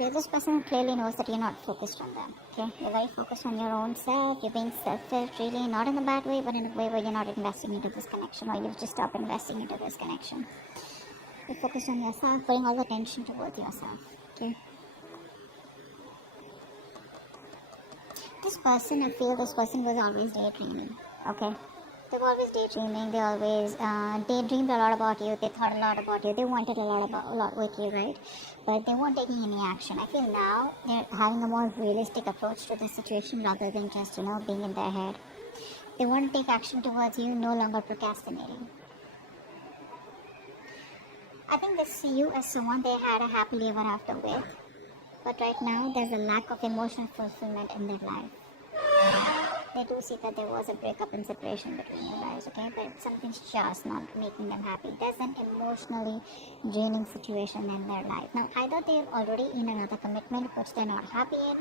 Scorpio, this person clearly knows that you're not focused on them. Okay, you're very focused on your own self. You're being selfish, really, not in a bad way, but in a way where you're not investing into this connection, or you've just stopped investing into this connection. You're focused on yourself, putting all the attention towards yourself. Okay. This person, I feel this person was always daydreaming. Okay. They were always daydreaming. They always daydreamed a lot about you. They thought a lot about you. They wanted a lot with you, right? But they weren't taking any action. I feel now they're having a more realistic approach to the situation rather than just, being in their head. They want to take action towards you, no longer procrastinating. I think they see you as someone they had a happily ever after with. But right now, there's a lack of emotional fulfillment in their life. They do see that there was a breakup and separation between you guys, okay? But something's just not making them happy. There's an emotionally draining situation in their life. Now, either they're already in another commitment which they're not happy in,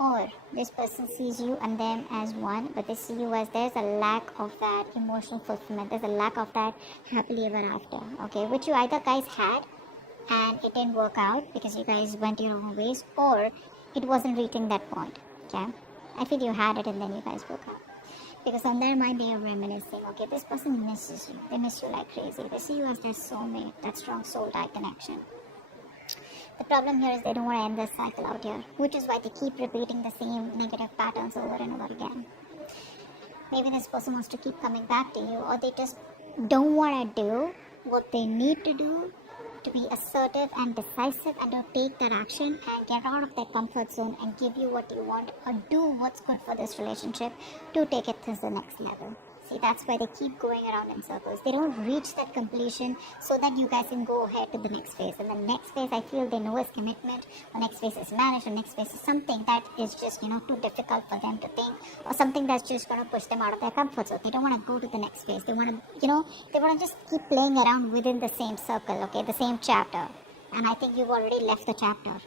or this person sees you and them as one, but they see you as there's a lack of that emotional fulfillment. There's a lack of that happily ever after, okay? Which you either guys had and it didn't work out because you guys went your own ways, or it wasn't reaching that point, okay? I feel you had it and then you guys broke up. Because on their mind they are reminiscing, okay, this person misses you. They miss you like crazy. They see you as their soulmate, that strong soul tie connection. The problem here is they don't want to end this cycle out here, which is why they keep repeating the same negative patterns over and over again. Maybe this person wants to keep coming back to you, or they just don't want to do what they need to do to be assertive and decisive and to take that action and get out of their comfort zone and give you what you want or do what's good for this relationship to take it to the next level. See, that's why they keep going around in circles. They don't reach that completion so that you guys can go ahead to the next phase. And the next phase, I feel they know is commitment. The next phase is marriage. The next phase is something that is just, too difficult for them to think, or something that's just going to push them out of their comfort zone. They don't want to go to the next phase. They want to, they want to just keep playing around within the same circle, okay, the same chapter. And I think you've already left the chapter.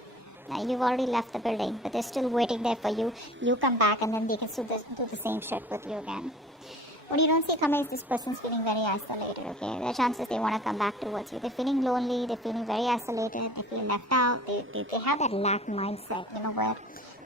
You've already left the building, but they're still waiting there for you. You come back and then they can do the same shit with you again. What you don't see coming is this person's feeling very isolated, okay? There are chances they want to come back towards you. They're feeling lonely, they're feeling very isolated, they feel left out, they have that lack mindset, where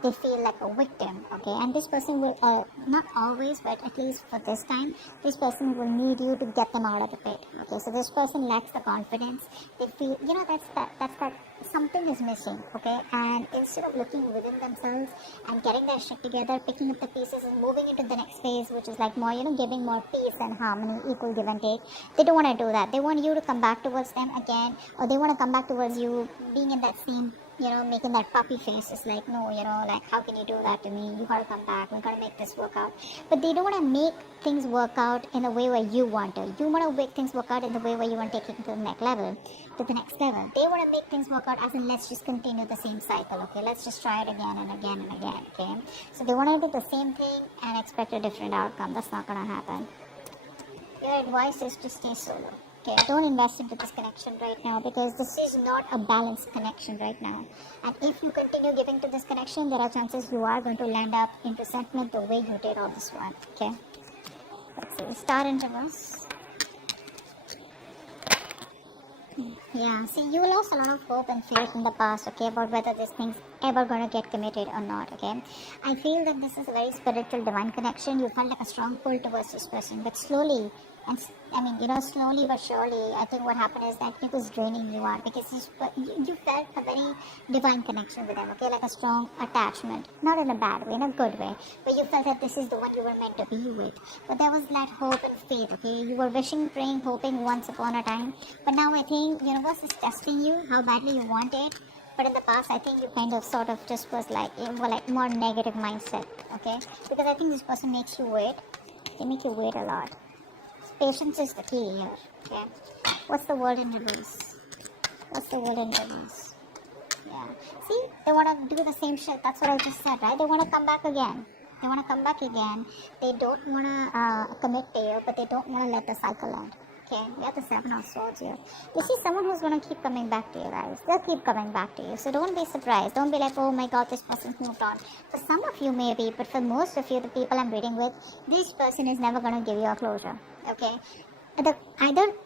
they feel like a victim, okay? And this person will, not always, but at least for this time, this person will need you to get them out of the pit, okay? So this person lacks the confidence. They feel, that's that something is missing, okay? And instead of looking within themselves and getting their shit together, picking up the pieces and moving into the next phase, which is like more, giving more peace and harmony, equal give and take, they don't want to do that. They want you to come back towards them again, or they want to come back towards you being in that same, making that puppy face. It's like, no, like, how can you do that to me? You gotta come back. We gotta make this work out. But they don't want to make things work out in the way where you want to. You want to make things work out in the way where you want to take it to the next level. They want to make things work out as in let's just continue the same cycle, okay? Let's just try it again and again and again, okay? So they want to do the same thing and expect a different outcome. That's not gonna happen. Your advice is to stay solo. Okay, don't invest into this connection right now because this is not a balanced connection right now. And if you continue giving to this connection, there are chances you are going to land up in resentment the way you did all this one. Okay, let's see. Star in reverse. Yeah, see, you lost a lot of hope and faith in the past, okay, about whether this thing's ever going to get committed or not, okay? I feel that this is a very spiritual, divine connection. You felt like a strong pull towards this person, but slowly, slowly but surely, I think what happened is that it was draining you out because you felt a very divine connection with them, okay, like a strong attachment, not in a bad way, in a good way, but you felt that this is the one you were meant to be with. But there was that hope and faith, okay, you were wishing, praying, hoping once upon a time, but now I think universe is testing you, how badly you want it. But in the past, I think you kind of sort of just was like more negative mindset, okay, because I think this person makes you wait. They make you wait a lot. Patience is the key here, okay? What's the word in reverse? Yeah. See, they want to do the same shit. That's what I just said, right? They want to come back again. They don't want to commit to you, but they don't want to let the cycle end. Okay, we have the 7 of Swords here. You see someone who's going to keep coming back to you guys. They'll keep coming back to you. So don't be surprised. Don't be like, oh my god, this person's moved on. For some of you maybe, but for most of you, the people I'm reading with, this person is never going to give you a closure. Okay? Either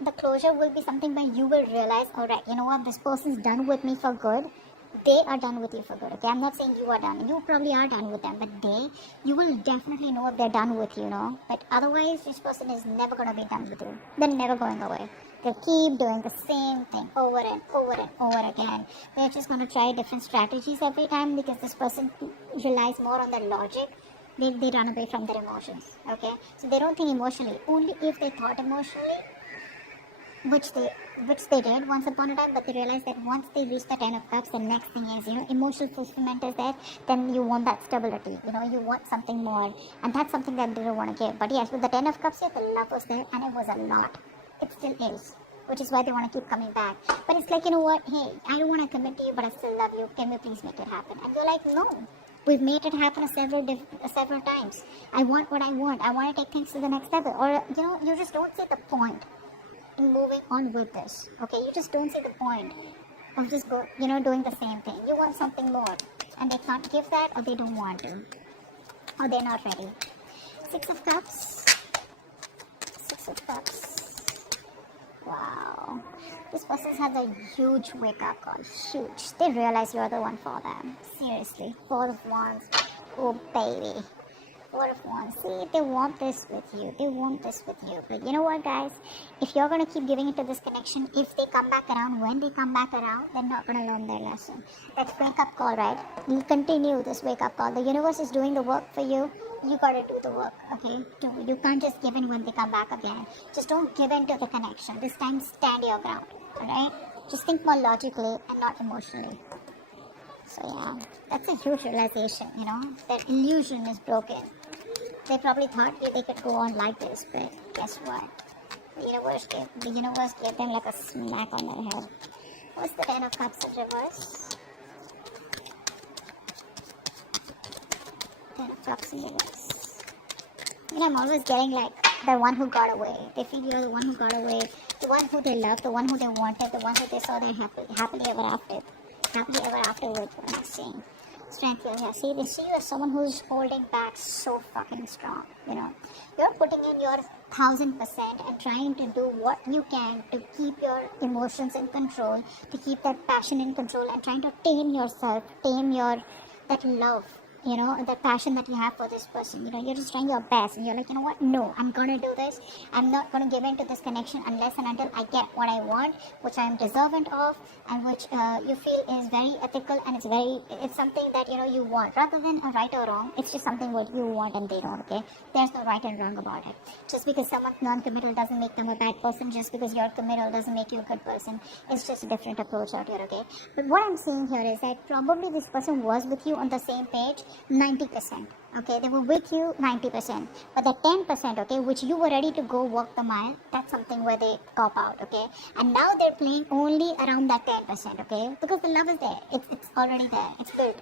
the closure will be something where you will realize, alright, you know what, this person's done with me for good. they are done with you for good, okay? I'm not saying you are done. You probably are done with them, but you will definitely know if they're done with you, But otherwise, this person is never going to be done with you. They're never going away. They keep doing the same thing over and over and over again. They're just going to try different strategies every time because this person relies more on their logic. They run away from their emotions, okay? So they don't think emotionally. Only if they thought emotionally, which they did once upon a time, but they realized that once they reach the 10 of cups, the next thing is, emotional fulfillment is there, then you want that stability, you want something more, and that's something that they don't want to give. But yes, with the 10 of cups here, the love was there, and it was a lot. It still is, which is why they want to keep coming back. But it's like, you know what, hey, I don't want to commit to you, but I still love you, can we please make it happen? And you're like, no, we've made it happen several times. I want what I want to take things to the next level. Or, you just don't see the point in moving on with this, okay? You just don't see the point of just doing the same thing. You want something more, and they can't give that, or they don't want to, or they're not ready. 6 of Cups. 6 of Cups. Wow. This person has a huge wake-up call. Huge. They realize you're the one for them. Seriously. 4 of Wands. Oh, baby. 4 of Wands. See, they want this with you. They want this with you. But you know what, guys? If you're going to keep giving into this connection, if they come back around, when they come back around, they're not going to learn their lesson. That's wake-up call, right? You continue this wake-up call. The universe is doing the work for you. You got to do the work, okay? You can't just give in when they come back again. Just don't give in to the connection. This time, stand your ground, alright? Just think more logically and not emotionally. So yeah, that's a huge realization, that illusion is broken. They probably thought they could go on like this, but guess what? The universe gave them like a smack on their head. What's the 10 of Cups in reverse? 10 of Cups in reverse. I'm always getting like the one who got away. They feel you're the one who got away, the one who they loved, the one who they wanted, the one who they saw their happily ever after. Happily ever afterwards, what I'm saying. Strength here. See, they see you as someone who's holding back so fucking strong, You're putting in your 1000% and trying to do what you can to keep your emotions in control, to keep that passion in control, and trying to tame yourself, that love, that passion that you have for this person. You're just trying your best, and you're like, you know what? No, I'm gonna do this. I'm not gonna give in to this connection unless and until I get what I want, which I am deserving of, and which you feel is very ethical, and it's something that you want, rather than a right or wrong. It's just something what you want and they don't. Okay, there's no right and wrong about it. Just because someone's non-committal doesn't make them a bad person. Just because you're committal doesn't make you a good person. It's just a different approach out here. Okay, but what I'm seeing here is that probably this person was with you on the same page 90%. Okay, they were with you 90%, but the 10%, okay, which you were ready to go walk the mile, that's something where they cop out. Okay, and now they're playing only around that 10%. Okay, because the love is there, it's already there, it's built.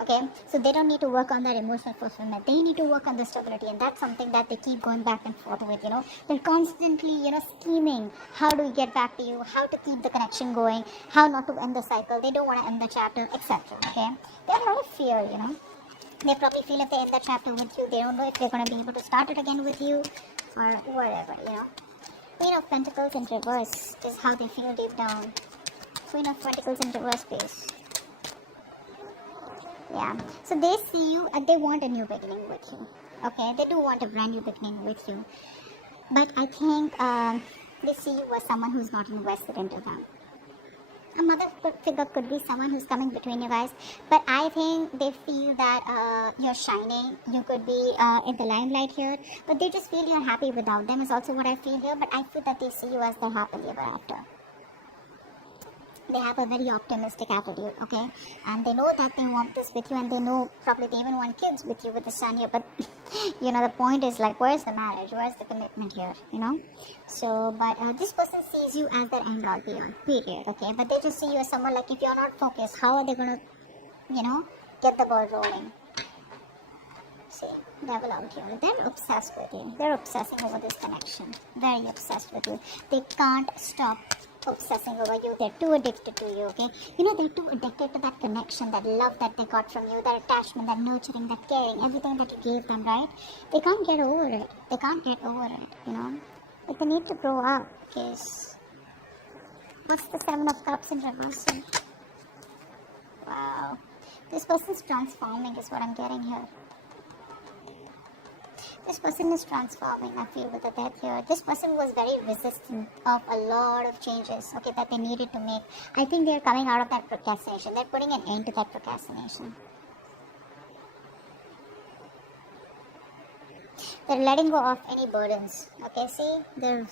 Okay, so they don't need to work on that emotional fulfillment. They need to work on the stability, and that's something that they keep going back and forth with. They're constantly scheming how do we get back to you, how to keep the connection going, how not to end the cycle. They don't want to end the chapter, etc. Okay, they have a lot of fear. They probably feel if they end the chapter with you, they don't know if they're going to be able to start it again with you or whatever. Queen of Pentacles in reverse is how they feel deep down. Queen of Pentacles in reverse, please. Yeah, so they see you and they want a new beginning with you. Okay, they do want a brand new beginning with you. But I think they see you as someone who's not invested into them. A mother figure could be someone who's coming between you guys, but I think they feel that you're shining. You could be in the limelight here, but they just feel you're happy without them is also what I feel here. But I feel that they see you as their happily ever after. They have a very optimistic attitude, okay? And they know that they want this with you, and they know probably they even want kids with you with the sun here. But, the point is like, where's the marriage? Where's the commitment here, So, but this person sees you as their end all beyond, period, okay? But they just see you as someone like, if you're not focused, how are they going to, get the ball rolling? See, devil out here. They're obsessed with you. They're obsessing over this connection. Very obsessed with you. They can't stop obsessing over you. They're too addicted to you, okay? They're too addicted to that connection, that love that they got from you, that attachment, that nurturing, that caring, everything that you gave them, right? They can't get over it. They can't get over it, But they need to grow up, because what's the 7 of Cups in reverse? Wow. This person's transforming is what I'm getting here. This person is transforming, I feel, with the death here. This person was very resistant of a lot of changes, okay, that they needed to make. I think they're coming out of that procrastination. They're putting an end to that procrastination. They're letting go of any burdens. Okay, see, they're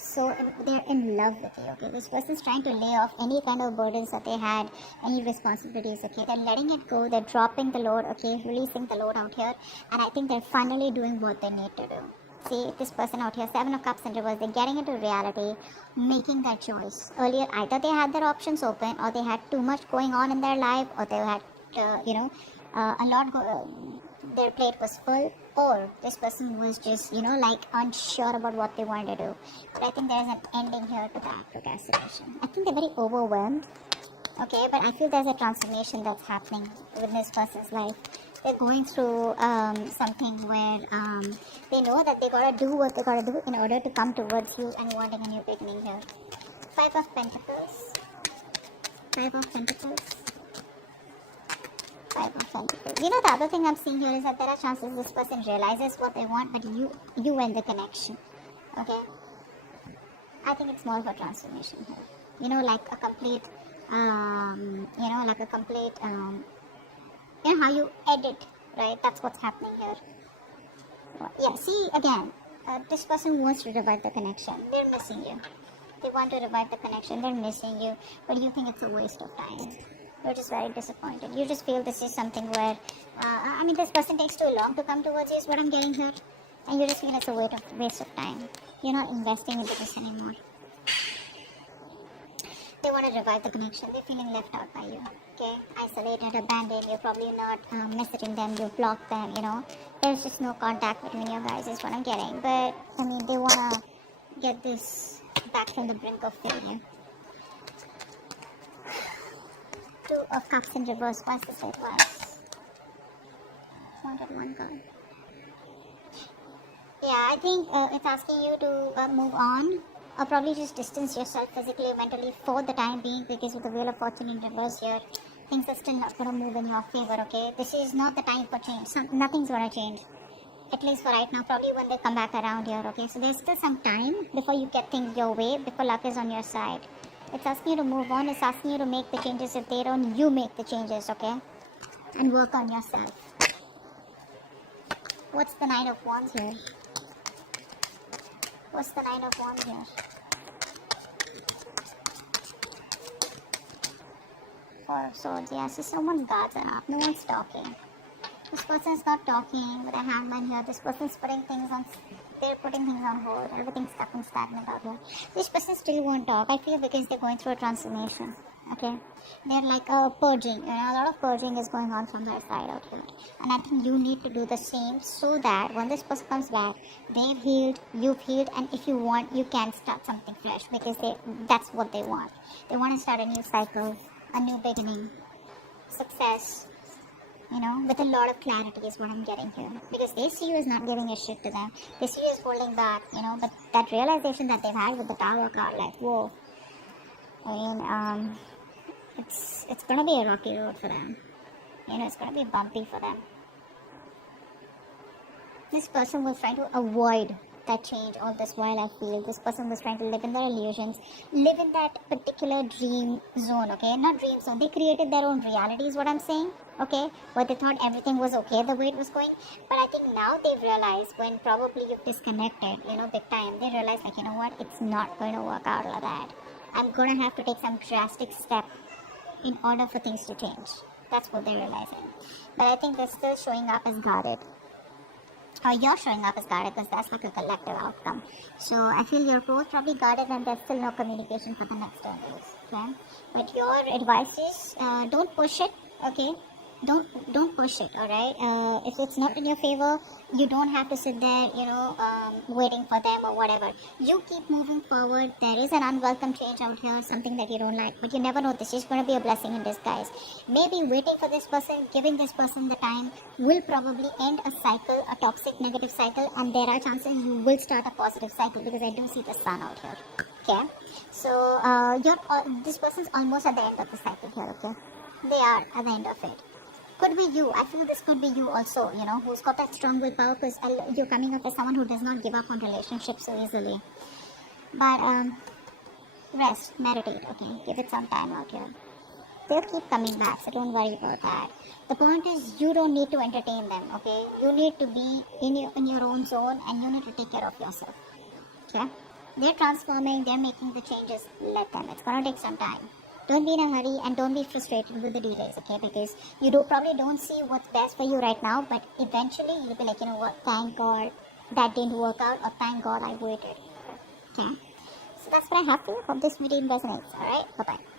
in love with you. Okay, this person's trying to lay off any kind of burdens that they had, any responsibilities. Okay, they're letting it go. They're dropping the load. Okay, releasing the load out here, and I think they're finally doing what they need to do. See, this person out here, 7 of Cups in reverse, they're getting into reality, making that choice. Earlier, either they had their options open, or they had too much going on in their life, or they had, a lot their plate was full, or this person was just, like unsure about what they wanted to do. But I think there's an ending here to that procrastination. I think they're very overwhelmed, okay, but I feel there's a transformation that's happening within this person's life. They're going through something where they know that they gotta do what they gotta do in order to come towards you and wanting a new beginning here. 5 of Pentacles. 5 of Pentacles. 5 of Pentacles. The other thing I'm seeing here is that there are chances this person realizes what they want, but you end the connection. Okay? I think it's more of a transformation here. Like a complete, how you edit, right? That's what's happening here. Yeah, see, again, this person wants to revive the connection. They're missing you. They want to revive the connection. They're missing you, but you think it's a waste of time. You're just very disappointed. You just feel this is something where, this person takes too long to come towards you is what I'm getting here. And you just feel it's a waste of time. You're not investing into this anymore. They want to revive the connection. They're feeling left out by you. Okay? Isolated, abandoned. You're probably not messaging them. You block them, There's just no contact between you guys is what I'm getting. But, they want to get this back from the brink of failure. 2 of Cups in reverse. Why is this way twice? Wanted one card. Yeah, I think it's asking you to move on, or probably just distance yourself physically, mentally for the time being, because with the Wheel of Fortune in reverse here, things are still not going to move in your favor, okay? This is not the time for change. Nothing's going to change. At least for right now, probably when they come back around here, okay? So there's still some time before you get things your way, before luck is on your side. It's asking you to move on. It's asking you to make the changes. If they don't, you make the changes, okay? And work on yourself. What's the 9 of Wands here? What's the 9 of Wands here? 4 of Swords. Yeah, so someone's guards are up. No one's talking. This person's not talking with a hangman here. This person's putting things on... They're putting things on hold. Everything's stuck and stagnant out here. This person still won't talk. I feel because they're going through a transformation. Okay? They're like purging. A lot of purging is going on from their side out here. And I think you need to do the same so that when this person comes back, they've healed, you've healed, and if you want, you can start something fresh because that's what they want. They want to start a new cycle, a new beginning, success. With a lot of clarity is what I'm getting here. Because they see you as not giving a shit to them. They see you as holding back, but that realization that they've had with the Tower card, like, whoa. It's gonna be a rocky road for them. It's gonna be bumpy for them. This person was trying to avoid that change all this while. I feel this person was trying to live in their illusions, live in that particular dream zone, okay? Not dream zone. They created their own reality is what I'm saying, okay? Where they thought everything was okay the way it was going. But I think now they've realized when probably you've disconnected, big time, they realize like, what? It's not going to work out like that. I'm going to have to take some drastic step in order for things to change. That's what they're realizing. But I think they're still showing up as guarded. Or you're showing up as guarded because that's like a collective outcome. So I feel you're both probably guarded and there's still no communication for the next 10 days. Okay? But your advice is don't push it, okay? Don't push it, alright? If it's not in your favor, you don't have to sit there, waiting for them or whatever. You keep moving forward. There is an unwelcome change out here, something that you don't like, but you never know. This is going to be a blessing in disguise. Maybe waiting for this person, giving this person the time will probably end a cycle, a toxic negative cycle, and there are chances you will start a positive cycle because I do see the sun out here. Okay? So, this person's almost at the end of the cycle here, okay? They are at the end of it. Could be you. I feel this could be you also, who's got that strong willpower, because you're coming up as someone who does not give up on relationships so easily. But rest, meditate, okay? Give it some time out here. They'll keep coming back, so don't worry about that. The point is, you don't need to entertain them, okay? You need to be in your own zone, and you need to take care of yourself, okay? They're transforming, they're making the changes. Let them. It's gonna take some time. Don't be in a hurry and don't be frustrated with the delays, okay? Because you probably don't see what's best for you right now, but eventually you'll be like, you know what, thank God that didn't work out, or thank God I waited, okay? So that's what I have for you. Hope this video resonates, alright? Bye-bye.